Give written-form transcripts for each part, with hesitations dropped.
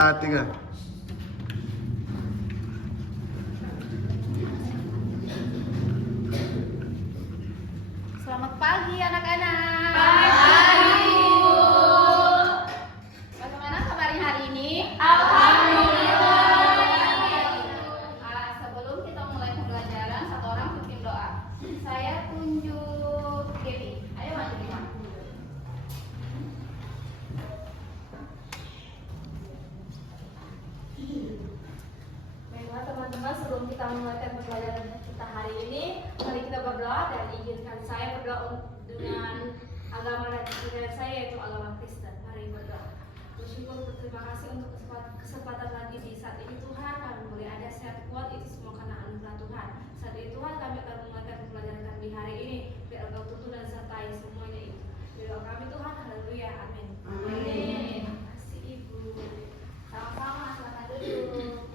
Tiga. Selamat pagi anak-anak. Pagi, Bu. Bagaimana kabarnya hari ini? Alhamdulillah. Sebelum kita mulai pembelajaran, satu orang pimpin doa. Saya tunjuk Gaby. Ayo maju Gaby. Baiklah teman-teman, sebelum kita memulai pembelajaran kita hari ini, mari kita berdoa dan izinkan saya berdoa dengan agama dan ajaran saya, yaitu agama Kristen. Mari berdoa. Bersyukur, berterima kasih untuk kesempatan lagi di saat ini Tuhan. Kami boleh ada sehat kuat, itu semua karena anugerah Tuhan. Saat ini Tuhan, kami akan memulai pembelajaran kami hari ini. Biar Engkau tuntun dan sertai semuanya itu. Doa kami Tuhan, haleluya, amin. Amin. Terima kasih Ibu. Sama-sama, silakan duduk.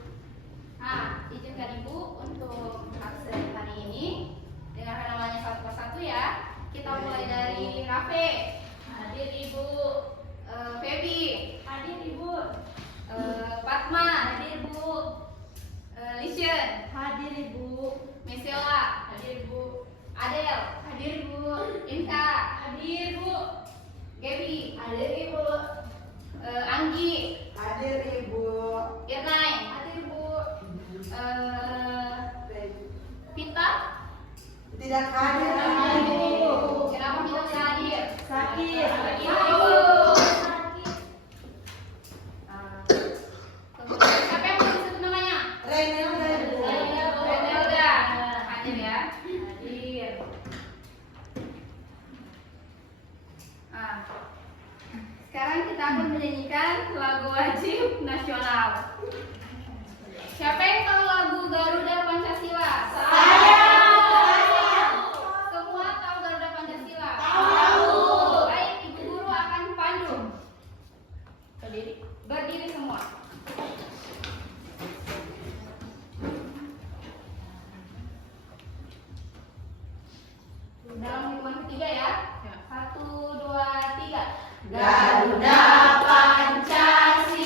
Izinkan Ibu untuk absen hari ini. Dengarkan namanya satu persatu ya. Kita mulai dari Rafe. Hadir Ibu. Feby. Hadir Ibu. Fatma. Hadir Bu. Lishen. Hadir Ibu. Mesela. Hadir Ibu. Adel. Hadir Bu. Inka. Hadir Bu. Gaby. Hadir Ibu. Anggi. Hadir Ibu. Irnai. Hadir Bu. Pita. Tidak hadir Ibu. Kenapa kita tidak hadir? Sakit. Siapa yang belum disebut namanya? Renelda Ibu. Renelda. Hadir ya. Hadir. Sekarang kita akan menyanyikan lagu wajib nasional. Siapa yang tahu lagu Garuda Pancasila? Saya. Semua tahu Garuda Pancasila? Tahu. Baik, Ibu Guru akan pandu. Berdiri semua. Dalam hitungan ketiga ya. 1, 2, 3. Garuda Pancasila,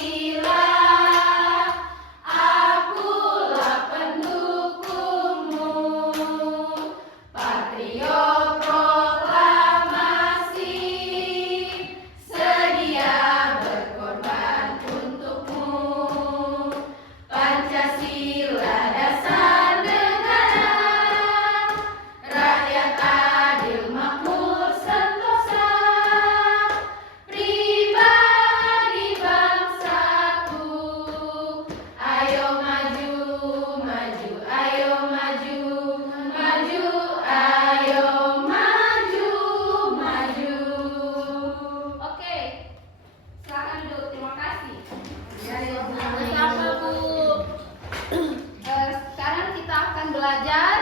akulah pendukungmu. Patriot proklamasi, sedia berkorban untukmu. Pancasila dasar negara, rakyat adil makmur sentosa. Pribadi bangsaku, ayo maju, maju, ayo maju, maju, ayo maju, maju. Oke. Silakan duduk. Terima kasih. Ya, Ibu. Sama Bu. Sekarang kita akan belajar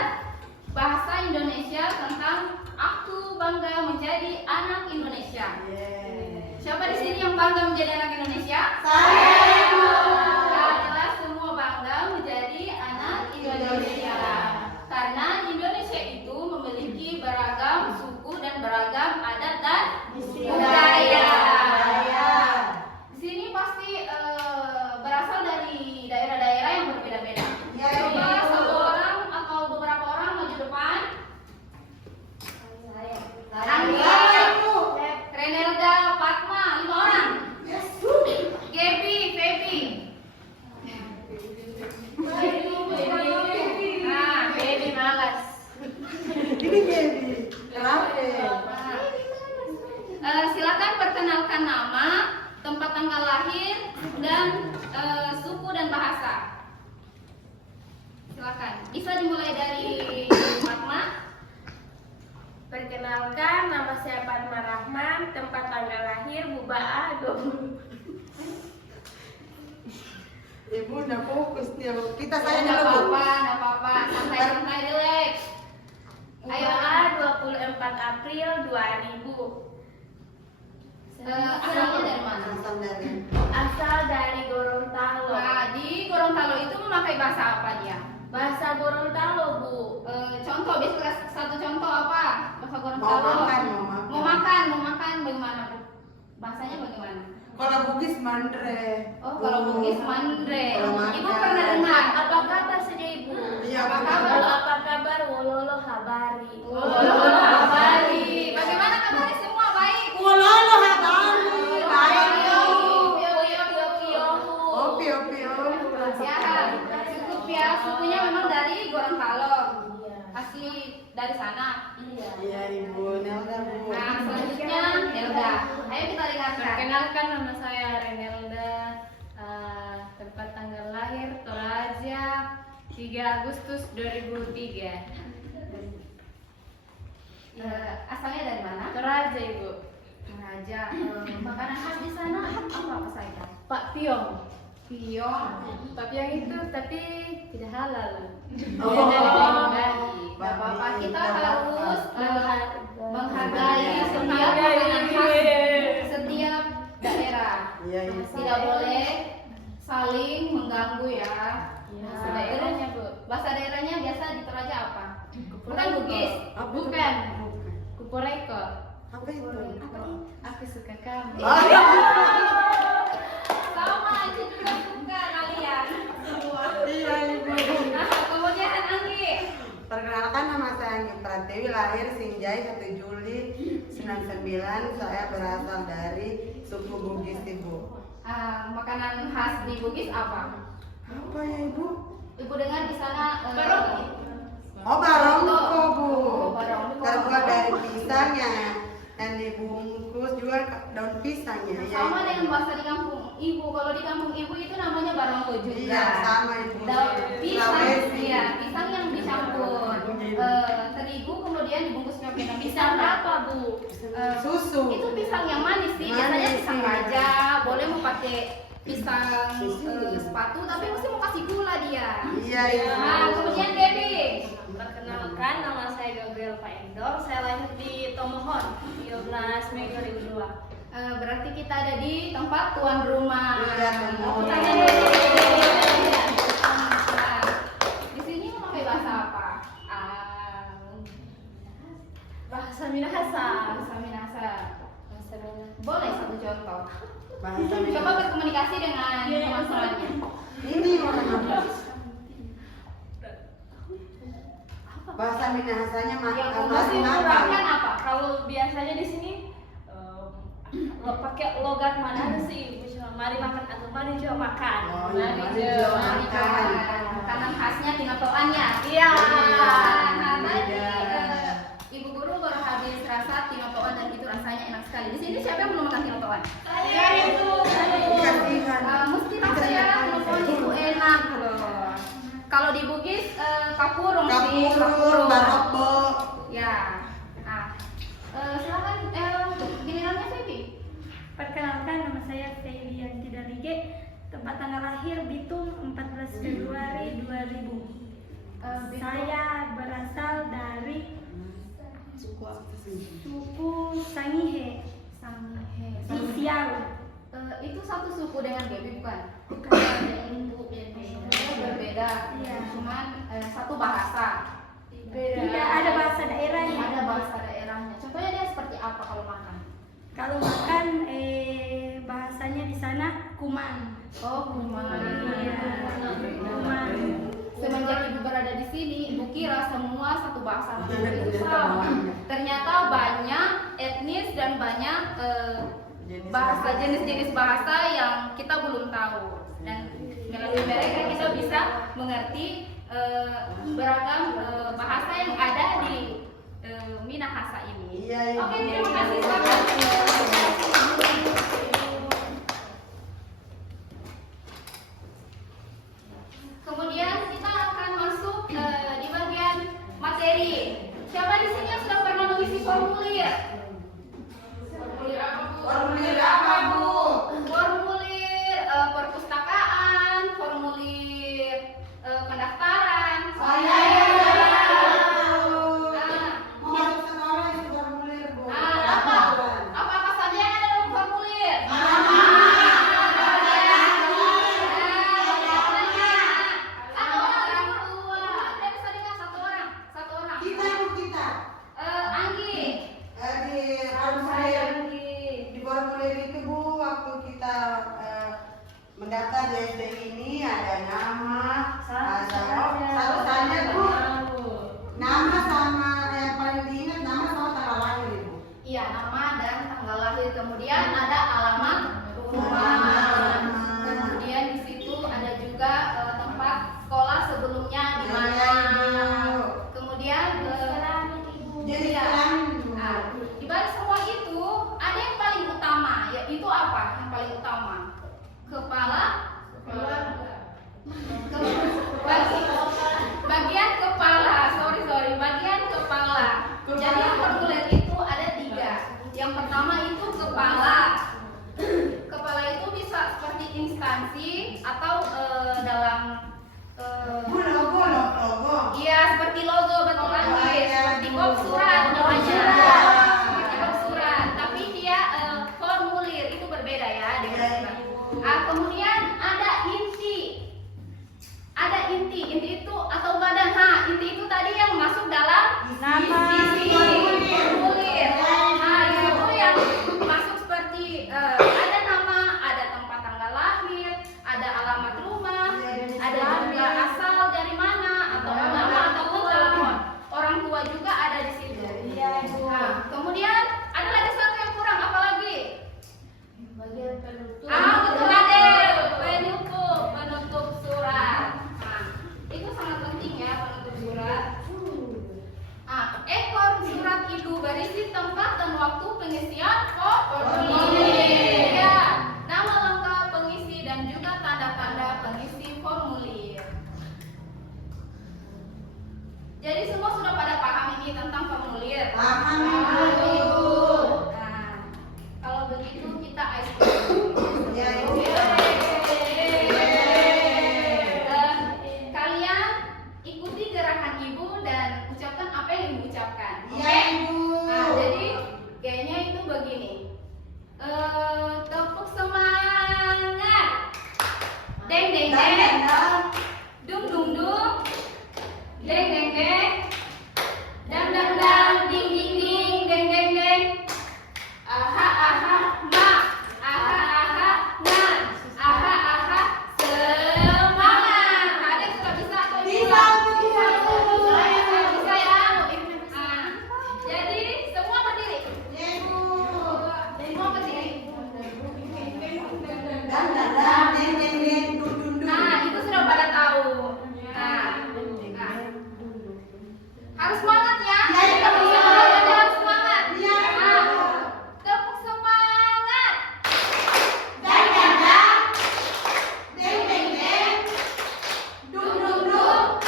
bahasa Indonesia tentang aku bangga menjadi anak Indonesia. Siapa di sini yang bangga menjadi anak Indonesia? Saya. Adalah semua bangga menjadi anak Indonesia. Karena Indonesia itu memiliki beragam suku dan beragam adat dan budaya. Di sini pasti berasal dari daerah-daerah yang berbeda-beda. Ya, Coba Ibu. satu orang atau beberapa orang maju depan. Anggi, Renelda, Fatma, 5 orang. Gaby, Feby. Baby malas. Ini Gaby. Kenapa? Silakan perkenalkan nama, tempat tanggal lahir, dan suku dan bahasa. Silakan. Bisa dimulai dari Fatma. Perkenalkan, nama saya Fatma Rahman, tempat tanggal lahir Bubaa 20. Ibu udah fokus nih. Kita saya Nggak dulu. apa-apa, nggak apa-apa. Santai-santai, relax. Ayo. Bubaa 24 April 2000. Asalnya dari mana? Asal dari. Asal dari Gorontalo. Nah, di Gorontalo itu memakai bahasa apa dia? Bahasa Gorontalo, Bu. Contoh, biasa satu contoh apa? Bahasa Mau Gorontalo. makan, mau makan. Mau makan bagaimana, Bu? Bahasanya bagaimana? bagaimana? Kalau Bugis Mandre. Oh, kalau Bugis Mandre. Kalau Ibu makan. pernah dengar? Apa kabar saja ibu? Iya, Apa apa kabar? Kalau apa kabar? Wololo habari. Oh, habari. Bagaimana kabarnya semua? Baik. Wololo habari. Baik. Oh, pio-pio. Ya, cukup ya. Sukunya memang dari Gorontalo. Asli dari sana. Iya, Ibu. Nelda, Bu. Nah, selanjutnya Nelda. Ayo kita dengarkan. Perkenalkan, nama saya Renelda. Tempat tanggal lahir Toraja 3 Agustus 2003. Asalnya dari mana? Toraja ibu. Raja. Makanan khas di sana apa saja? Pak Piong. Piong. Pak Piong itu tapi tidak halal. Oh. Gak apa-apa, kita harus menghargai Menghargai. setiap makanan khas setiap daerah. Iya, iya. Tidak boleh saling mengganggu ya. Bahasa daerahnya bu. Bahasa daerahnya biasa di Toraja apa? Bukan Bugis. Apa itu? Bukan. Kuporeko. Apa itu? Aku suka kamu. Sama aja juga suka kalian semua. Iya, Ibu. Nah, kemudian Anggi. Perkenalkan, nama saya Anggi Pratiwi, lahir Sinjai 1 Juli 99. Saya berasal dari suku Bugis, Ibu. Makanan khas di Bugis apa? Apa ya, Ibu? Ibu dengar di sana Barongko. Oh, barongko, Bu. Oh, barongko. Terbuat dari pisang yang dibungkus juga daun pisangnya. Ya, Sama Ibu. dengan bahasa di kampung ibu. Kalau di kampung ibu itu namanya barongko juga. Iya, sama, Ibu. Daun pisang, Sulawesi. iya, pisang yang dicampur terigu kemudian dibungkus pakai daun Pisang apa bu? Susu. Itu pisang yang manis sih, biasanya Manis, pisang iya. raja, boleh mau pakai pisang sepatu tapi mesti mau kasih gula dia. Iya, Ibu. Nah, kemudian Debbie. Perkenalkan, nama saya Gabriel Paendor. Saya lahir di Tomohon 13 Mei 2002. Berarti kita ada di tempat tuan rumah. Iya, Tepuk Tuan tangan rumah. dulu. Nah, di sini memakai bahasa apa? Bahasa Minahasa. Bahasa Minahasa. Bahasa Minahasa. Boleh satu contoh. Bahasa Coba Minang. berkomunikasi dengan teman-temannya. Ini orang apa? Bahasa Minahasanya Yang masih mesti apa? mengurangkan apa? Kalau biasanya di sini pakai logat mana sih? Misalnya mari makan atau mari coba makan. Oh, iya, mari coba coba makan. Makanan khasnya tinatoannya. Iya. Nah, tadi Iya. Ibu guru baru habis rasa tinatoan dan itu rasanya enak sekali. Di sini siapa yang belum makan tinatoan? Saya itu. Kasihan. Mesti rasanya tinatoan itu enak loh. Kalau di Bugis kapurung sih. Kapurung, barokbo. Ya. Nah, silakan gilirannya Febi. Perkenalkan, nama saya Febianti Dalige, tempat tanggal lahir Bitung 14 Februari 2000. Saya berasal dari suku Sangihe di Siau. Itu satu suku dengan Debbie bukan? Berbeda. Iya. Cuman satu bahasa. Tidak ada bahasa daerahnya. Ada bahasa daerahnya. Contohnya dia seperti apa kalau makan? Kalau makan bahasanya di sana kuman. Oh, kuman. Iya. Kuman. Semenjak ibu berada di sini, ibu kira semua satu bahasa itu Ternyata sama. banyak. Ternyata banyak etnis dan banyak bahasa jenis-jenis bahasa yang kita belum tahu. Dan melalui mereka kita bisa mengerti beragam bahasa yang ada di Minahasa ini. Iya, Ibu. Oke, terima kasih silakan. Kemudian kita akan masuk di bagian materi. Siapa di sini yang sudah pernah mengisi formulir? Formulir apa, Bu? Formulir apa, Bu? Formulir perpustakaan, formulir pendaftaran. Saya Ah, mau masuk sekolah itu formulir, Bu. apa? nama dan tanggal lahir. Kemudian ada alamat rumah. Kemudian di situ ada juga tempat sekolah sebelumnya di mana. Kemudian di balik semua itu ada yang paling utama, yaitu apa? Yang paling utama kepala. Bagian kepala, bagian kepala. Jadi formulir itu ada 3. Yang pertama itu kepala. Kepala itu bisa seperti instansi atau dalam logo. iya seperti logo, betul lagi, seperti box surat namanya. Seperti box surat, tapi dia formulir itu berbeda ya dengan surat. Kemudian ada inti. Ada inti itu atau badan. Inti itu tadi yang masuk dalam isi formulir. Itu yang masuk seperti ada nama, ada tempat tanggal lahir, ada alamat rumah, ada juga asal dari mana atau nama ataupun telepon. Orang tua juga ada di situ. Kemudian ada lagi satu yang kurang, apa lagi? Bagian penutup. Betul Adel, penutup surat. Itu sangat penting ya, penutup surat. Ekor surat itu berisi tempat dan waktu pengisian formulir. Ya, nama lengkap pengisi dan juga tanda-tanda pengisi formulir. Jadi semua sudah pada paham ini tentang formulir? Paham, Ibu. Kalau begitu kita icebreaker. Ya, Kalian ikuti gerakan ibu dan ucapkan apa yang ibu ucapkan. Oke? Jadi kayaknya itu begini. Tepuk semangat. Deng deng deng. Dung dung dung. Deng deng deng. Dang dang dang. Ding ding ding. Deng deng deng. Aha aha ma. Aha aha na. Aha aha semangat. Ada yang sudah bisa atau bisa? Bisa ya. Jadi semua berdiri. Semua berdiri. Itu sudah pada tahu. Harus semangat ya. Tepuk semangat, harus semangat. Tepuk semangat. Dung dung dung.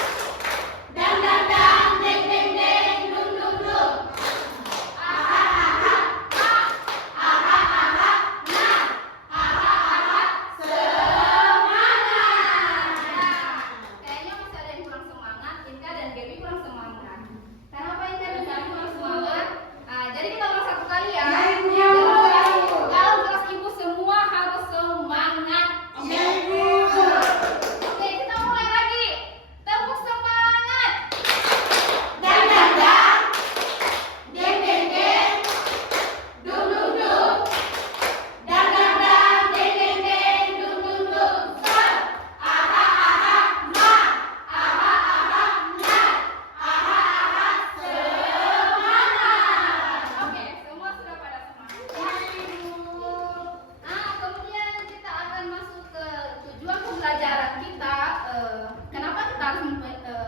Dang dang dang. Deng deng deng. Dung dung dung. Aha aha ha. Aha aha na. Aha aha semangat. Kayaknya masih ada yang kurang semangat. Inka dan Gaby kurang semangat. Kenapa Inka dan Gaby kurang semangat? Jadi kita ulang satu kali ya. Dalam kelas ibu semua harus semangat. Oke, kita mulai lagi. Tepuk semangat. Dang dang dang. Deng deng deng. Dung dung dung. Dang dang dang. Deng deng deng. Dung dung dung. Aha aha ma. Aha aha na. Aha aha semangat. Oke, semua sudah pada semangat. Kemudian kita akan masuk ke tujuan pembelajaran kita. Kenapa kita harus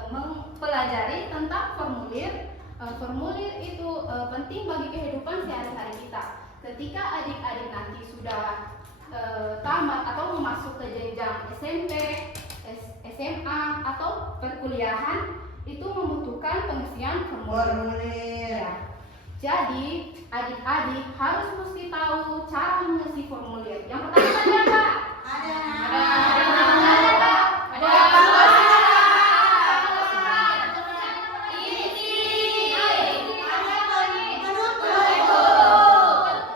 mempelajari tentang formulir? Formulir itu penting bagi kehidupan sehari-hari kita. Ketika adik-adik nanti sudah tamat atau masuk ke jenjang SMP, SMA atau perkuliahan, itu membutuhkan pengisian formulir. Ya. Jadi adik-adik harus mesti tahu cara mengisi formulir. Yang pertama tadi apa? Ada Kak? Isi. Penutup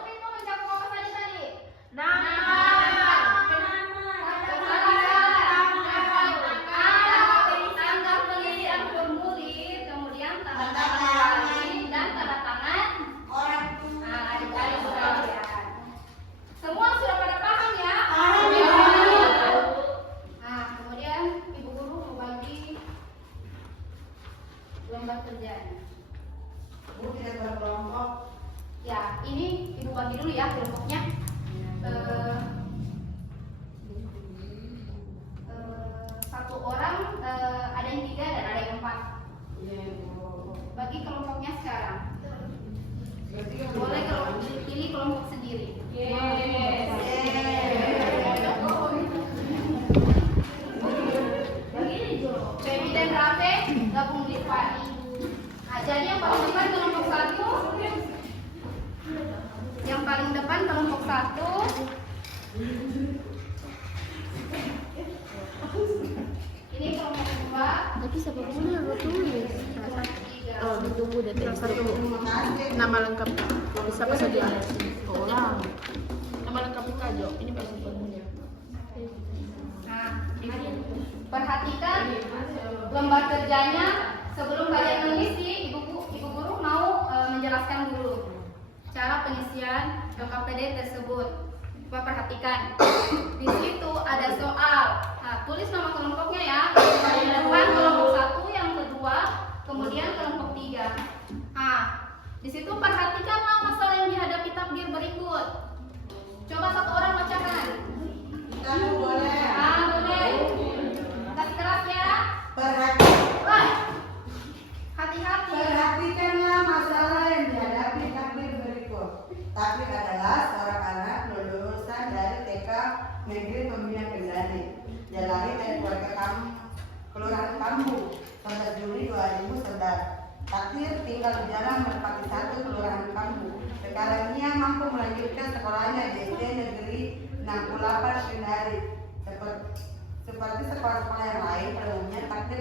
itu mencakup apa saja tadi? Tanggal pengisian formulir, kemudian tanda tangan dan tanda tangan. Adik-adik sudah lihat. Semua bagi dulu ya kelompoknya. Satu orang ada yang 3 dan ada yang 4. Bagi kelompoknya sekarang. Boleh pilih kelompok sendiri. Feby dan Rafe gabung di Fani. Nah, jadi yang paling depan kelompok 1. Yang paling depan kelompok 1. Ini kelompok 2. Tapi siapa punya lo tulis? Oh, ditunggu deh. Satu nama lengkap. Siapa saja? Orang. Nama lengkap Kajo. Ini masih formulir. Nah, perhatikan lembar kerjanya sebelum kalian mengisi. Ibu guru mau menjelaskan dulu cara pengisian LKPD tersebut. Coba perhatikan. Di situ ada soal. Nah, tulis nama kelompoknya ya. Yang depan kelompok 1, yang kedua, kemudian kelompok 3. Nah, di situ perhatikanlah masalah yang dihadapi takdir berikut. Coba satu orang bacakan. Kamu boleh. Ah, boleh. Kasih keras ya. Wah. Hati-hati. Perhatikanlah masalah yang dihadapi takdir berikut. Takdir adalah seorang anak lulusan dari TK Negeri Pembinaan Kendari, Jalari dan keluarga kamu, Kelurahan Kambu, 11 Juli 2000 Serdar. Takdir tinggal di Jalan Merpati 1, Kelurahan Kambu. Sekarang ia mampu melanjutkan sekolahnya di SD Negeri 68 Kendari. Seperti sekolah-sekolah yang lain, pada umumnya takdir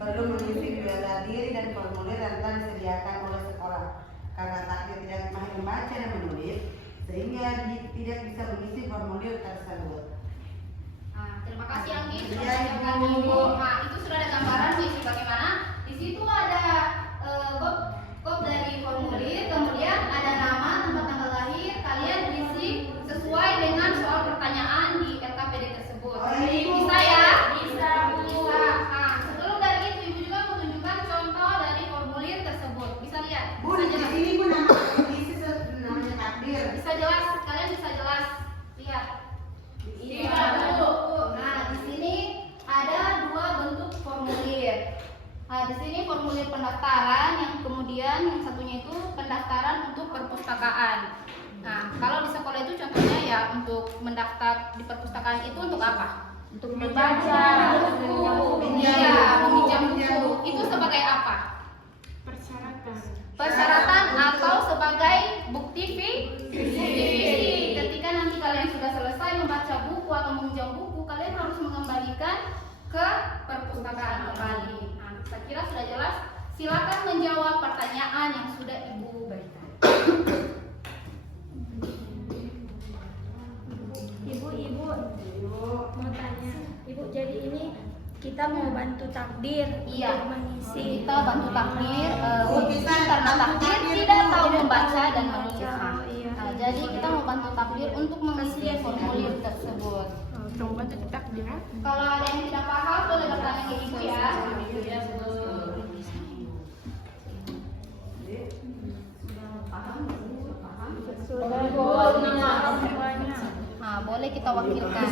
perlu mengisi bela diri dan formulir yang telah disediakan oleh sekolah. Karena takdir tidak mahir membaca dan menulis, sehingga tidak bisa mengisi formulir tersebut. Nah, terima kasih Anggi sudah Iya, menyiapkan Ibu. info. Nah, itu sudah ada gambaran nih bagaimana. Di situ ada kop dari formulir, kemudian ada nama, tempat tanggal lahir. Kalian isi sesuai dengan soal pertanyaan di LKPD tersebut. Oh, iya, Ibu. Bisa ya? Bisa. Nah, sebelum dari itu Ibu juga menunjukkan contoh dari formulir tersebut. Bisa lihat? Bu, Bisa di jelas. sini Bu namanya takdir. Bisa jelas, kalian bisa jelas. Lihat. Iya, Bu. Nah, di sini ada 2 bentuk formulir. Nah, di sini formulir pendaftaran, yang kemudian yang satunya itu pendaftaran untuk perpustakaan. Nah, kalau di sekolah itu contohnya ya untuk mendaftar di perpustakaan itu untuk apa? Untuk membaca. Iya, meminjam buku. Itu sebagai apa? Persyaratan atau sebagai bukti visi. Ketika nanti kalian sudah selesai membaca buku atau meminjam buku, kalian harus mengembalikan ke perpustakaan kembali. Nah, saya kira sudah jelas. Silakan menjawab pertanyaan yang sudah Ibu berikan. Ibu mau tanya. Ibu, jadi ini kita mau bantu takdir Iya. untuk mengisi. Kita bantu takdir, Kita karena bantu takdir takdir tidak dulu. tahu membaca dan Tidak menulis. baca, iya. Nah, jadi kita mau bantu takdir untuk mengisi formulir tersebut. Coba bantu takdir. Kalau ada yang tidak paham boleh bertanya ke Ibu ya. Nah, boleh kita wakilkan.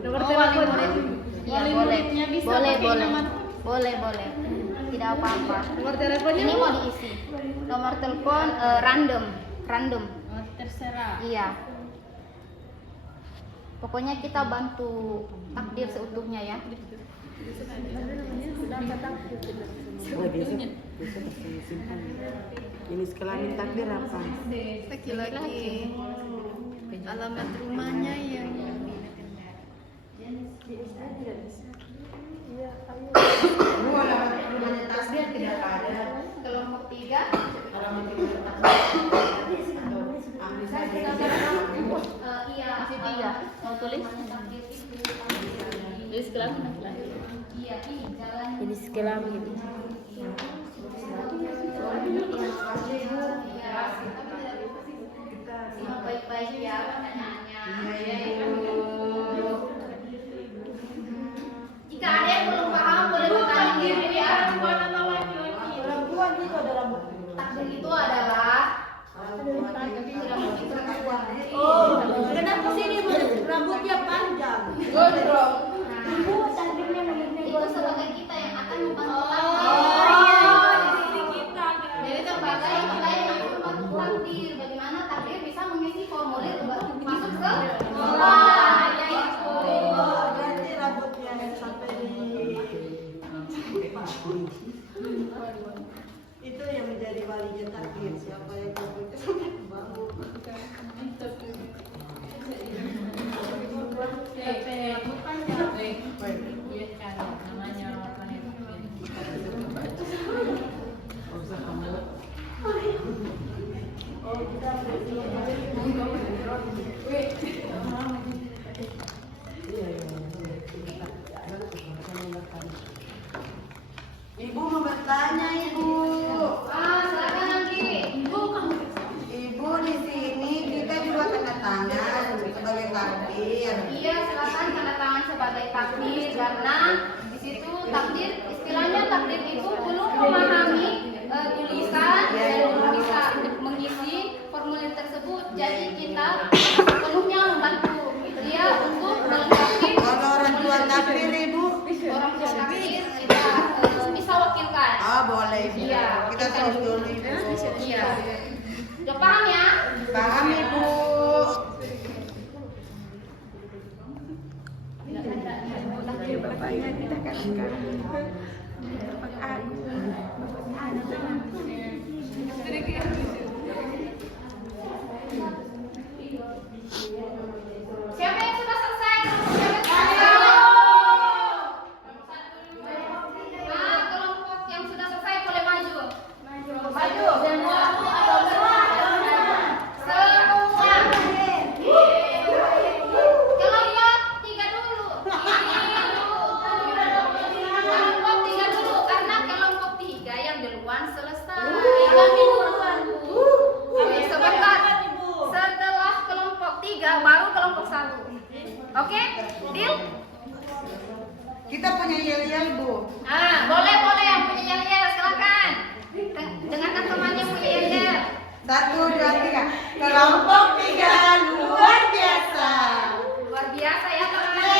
Nomor Oh, telepon. Iya, Wali boleh. muridnya bisa Boleh, pakai boleh. nomor. Boleh. Tidak apa-apa. Nomor teleponnya Ini mau diisi. Nomor telepon random. Oh, terserah. Iya. Pokoknya kita bantu takdir seutuhnya ya. Oh, besok simpan. Ini sekelamin takdir apa? Laki-laki. Alamat rumahnya yang Bu, alamat rumahnya takdir tidak ada. Kelompok 3. Alamat rumahnya takdir. Ambil saja. Iya. Masih 3. Mau tulis? Takdir itu. Tulis kelamin laki-laki. Iya, ini jalan. Jadi sekelamin. Simak baik-baik ya pertanyaannya. Jika ada yang belum paham boleh bertanya ke Ibu ya. Takdir itu adalah Gondrong. Ibu takdirnya namanya Itu sebagai kita yang akan membantu jadi sebagai kita yang akan membantu takdir. Bagaimana takdir bisa mengisi formulir untuk masuk ke sekolah. Ya itu. Ganti rambutnya yang sampai di itu yang menjadi walinya takdir, siapa yang rambutnya sampai ke bambu. Ibu mau bertanya, Ibu. Silakan nanti. Ibu di sini kita juga tanda tangan sebagai takdir. Iya, silakan tanda tangan sebagai takdir karena di situ takdir istilahnya takdir itu belum memahami tulisan dan belum bisa mengisi formulir tersebut. Jadi kita sepenuhnya membantu dia untuk melengkapi Kalau orang tua takdir, Ibu. orang tua takdir kita bisa wakilkan. Ah, boleh. Ibu. Iya. Kita terus dulu, Ibu. Iya. Udah paham ya? Paham, Ibu. takdir bapaknya kita kan sekarang Bapak Agung, Bapak Agung. Siapa yang sudah selesai? Kelompok yang sudah selesai boleh maju. Maju. Semua. Kelompok 3 dulu. Kelompok 3 dulu karena kelompok 3 yang duluan selesai. Kami duluan, Bu. Sebentar. Setelah kelompok 3 baru kelompok 1. Oke? Deal? Kita punya yel-yel, Bu. Boleh yang punya yel-yel silakan. Dengarkan temannya punya yel-yel. 1, 2, 3. Kelompok 3 luar biasa. Luar biasa ya teman-teman.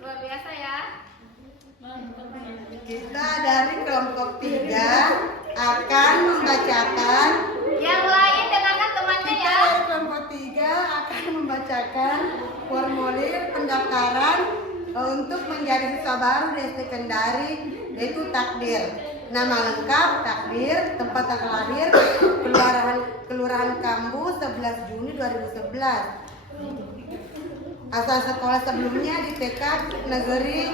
Luar biasa ya. Kita dari kelompok 3 akan membacakan. Yang lain dengarkan temannya Kita ya. dari kelompok 3 akan membacakan formulir pendaftaran untuk menjadi siswa baru di SD Kendari, yaitu takdir. Nama lengkap takdir, tempat tanggal lahir Kelurahan Kambu 11 Juni 2011. Asal sekolah sebelumnya di TK Negeri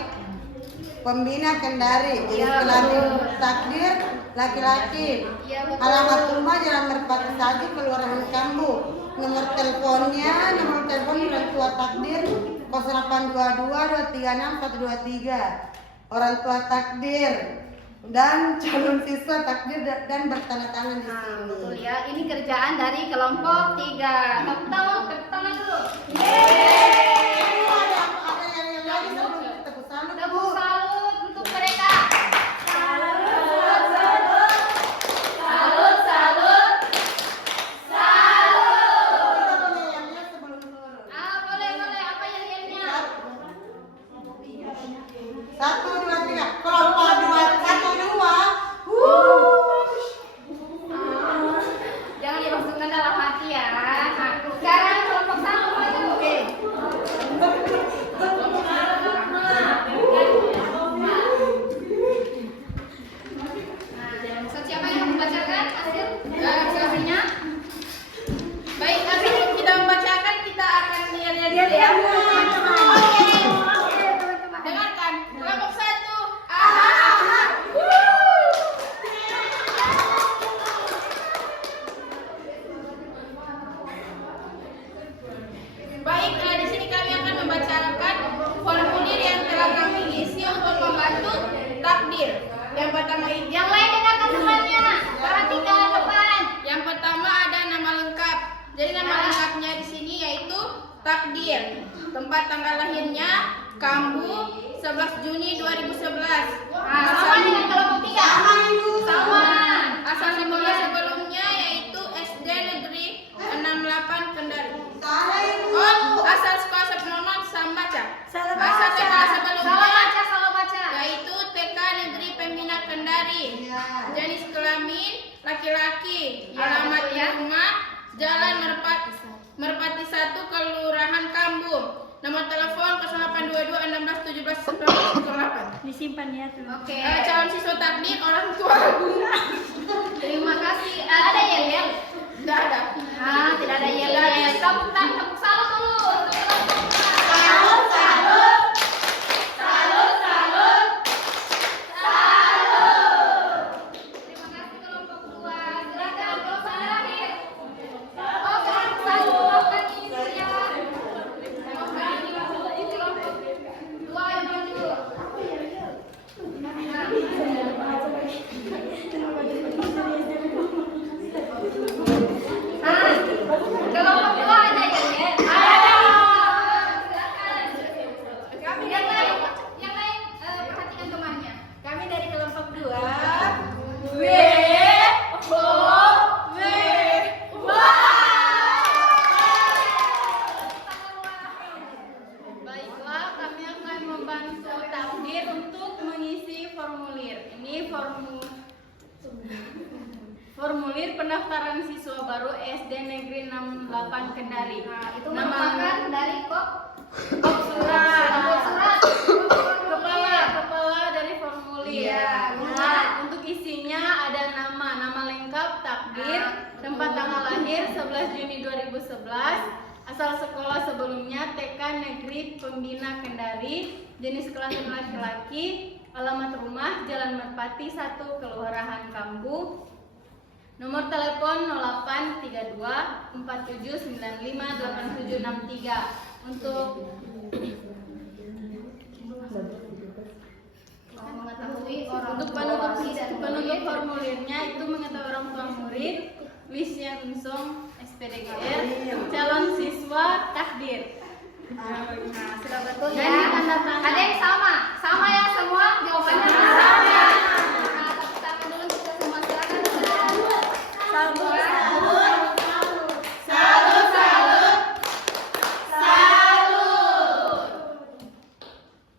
Pembina Kendari. Jadi Iya, kelamin betul. takdir laki-laki. Iya betul. Alamat rumah Jalan Merpati 1, Kelurahan Kambu. Nomor teleponnya, nomor telepon orang tua takdir 0822 236 123. Orang tua takdir dan calon siswa takdir dan bertanda tangan di sini. Betul ya. Ini kerjaan dari kelompok 3. Tepuk tangan dulu. Ada yang lagi sebelum kita salut, Bu. Tepuk salut untuk mereka. Kita punya yang sebelum turun. Boleh. Apa yel-yelnya? 1, 2, 3. Kelompok 2, 1, 2. Jangan dimasukkan dalam hati ya. Sekarang kelompok 1 maju. Siapa yang membacakan hasil hasilnya? Baik, tapi kita membacakan kita akan lihat-lihat dulu ya. Oke, dengarkan. Kelompok 1. Baik, di sini kami akan membacakan formulir yang telah kami isi untuk membantu takdir. Yang pertama ini, yang lain dengarkan temannya. Perhatikan depan. Yang pertama ada nama lengkap. Jadi nama lengkapnya di sini yaitu takdir. Tempat tanggal lahirnya Kambu 11 Juni 2011. Sama dengan kelompok 3. Sama. Asal sekolah sebelumnya yaitu SD Negeri 68 Kendari. Salah, Ibu. Asal sekolah Jalan Merpati 1, Kelurahan Kambung. Nomor telepon 0822 16 17 08. Disimpan ya tuh. Oke. Calon siswa takdir orang tua guna. Terima kasih. Ada yel-yel? Tidak ada. Tidak ada yel-yel. Tepuk salut dulu. Salut, salut. Salut, salut. Terima kasih kelompok 2. Silakan kelompok terakhir. Oh, kelompok 1 maafkan ini ya. Maafkan ini kelompok 2 yang maju. Kelompok 2 ada ya? Ada. Silakan. Kami Yang lain perhatikan temannya. Kami dari kelompok 2. Baiklah, kami akan membantu takdir untuk mengisi formulir. Ini formulir pendaftaran siswa baru SD Negeri 68 Kendari. Itu merupakan dari kok surat. surat. Kepala dari formulir. Iya, Nah, untuk isinya ada nama lengkap takdir, tempat tanggal lahir 11 Juni 2011, asal sekolah sebelumnya TK Negeri Pembina Kendari, jenis kelamin laki-laki, alamat rumah Jalan Merpati 1, Kelurahan Kambung, nomor telepon 0832 4795 8763. Untuk Mengetahui orang Untuk penutup formulirnya itu mengetahui orang tua murid, Wisya Unsong SPDGR, calon siswa takdir. sudah betul Dan ya. tanda tangan. Ada yang sama ya semua jawabannya sama. Nah, tepuk tangan dulu untuk kita semua silakan. Salut,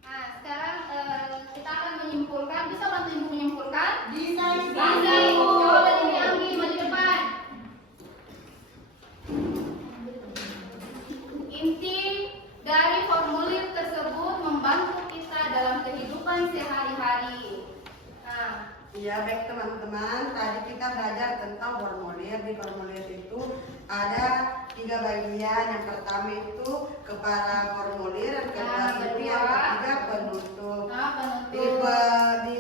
Nah, sekarang kita akan menyimpulkan. Bisa bantu ibu menyimpulkan? Bisa, Anggi, coba dari ini Anggi maju depan. Inti dari formulir tersebut membantu kita dalam kehidupan sehari-hari. Nah, Ya baik teman-teman, tadi kita belajar tentang formulir. Di formulir itu ada 3 bagian. Yang pertama itu kepala formulir, yang kedua itu yang ketiga penutup. Di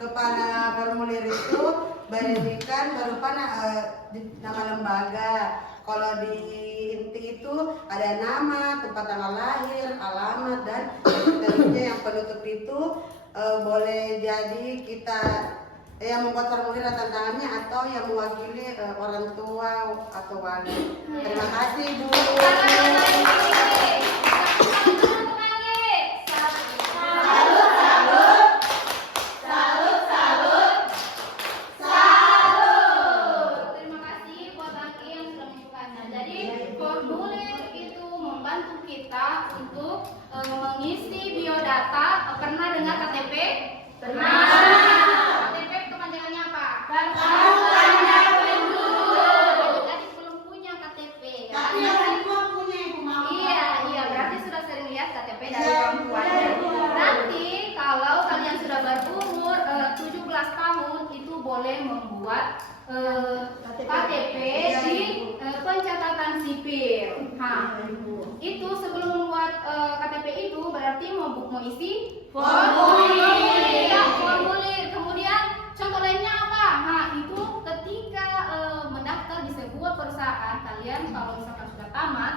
kepala formulir itu berisikan berupa nama lembaga. Kalau di inti itu ada nama, tempat tanggal lahir, alamat, dan seterusnya. Yang penutup itu boleh jadi kita yang membuat formulir dan tantangannya atau yang mewakili orang tua atau wali. Terima kasih Bu. Terima kasih buat Anggi yang sudah menunjukkannya. Jadi formulir itu membantu kita untuk mengisi biodata. Pernah dengar KTP? Pernah. KTP kepanjangannya apa? Kartu tanda penduduk. Jadi belum punya KTP ya. Tapi yang kedua punya Ibu mau. Iya, berarti sudah sering lihat KTP dari orang tuanya. Nanti kalau kalian sudah berumur 17 tahun itu boleh membuat KTP di pencatatan sipil. Nah, itu sebelum membuat KTP itu berarti mau isi formulir. Ya, formulir. Kemudian contoh lainnya apa? Nah, itu ketika mendaftar di sebuah perusahaan, kalian kalau misalkan sudah tamat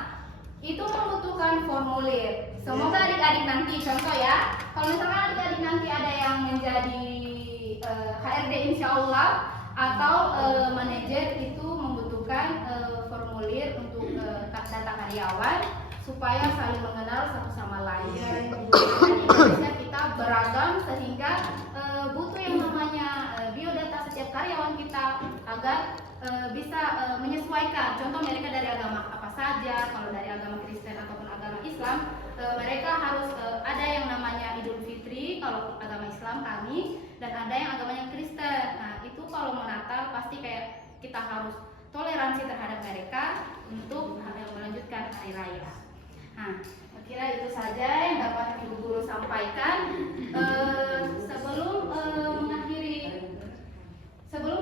itu membutuhkan formulir. Semoga adik-adik nanti contoh ya, kalau misalkan adik-adik nanti ada yang menjadi HRD insya Allah atau manajer itu membutuhkan formulir untuk data karyawan supaya saling mengenal satu sama lain. Di Indonesia kita beragam sehingga butuh yang namanya biodata setiap karyawan kita agar bisa menyesuaikan. Contoh mereka dari agama apa saja, kalau dari agama Kristen ataupun agama Islam, mereka harus ada yang namanya Idul Fitri kalau agama Islam kami, dan ada yang agamanya Kristen. Nah itu kalau mau Natal pasti kayak kita harus toleransi terhadap mereka untuk melanjutkan hari raya. Nah, kira itu saja yang dapat Ibu Guru sampaikan. Sebelum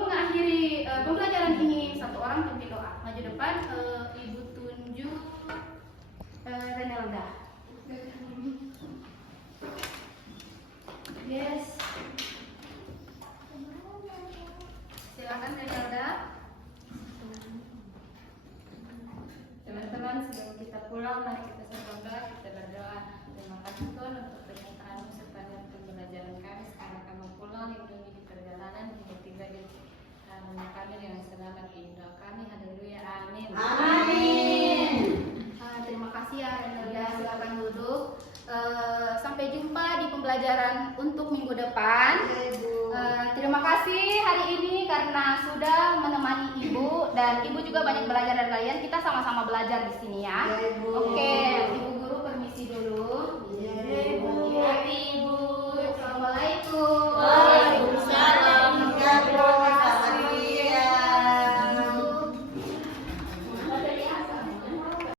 mengakhiri pembelajaran ini, satu orang pimpin doa. Maju depan, Ibu tunjuk Renelda. Yes. Silakan Renelda. Teman-teman, sebelum kita pulang, mari kita semoga kita berdoa. Terima kasih Tuhan untuk penyertaan-Mu serta pembelajaran kami. Sekarang kami pulang, lindungi di perjalanan, hingga tiba di rumah kami dengan selamat. Ini doa kami, haleluya, amin. Amin. Terima kasih ya Renelda, silakan duduk. Sampai jumpa di pembelajaran untuk minggu depan. Terima kasih hari ini karena sudah menemani Ibu, dan Ibu juga banyak belajar dari kalian. Kita sama-sama belajar di sini ya. Ya, Ibu. Oke, Ibu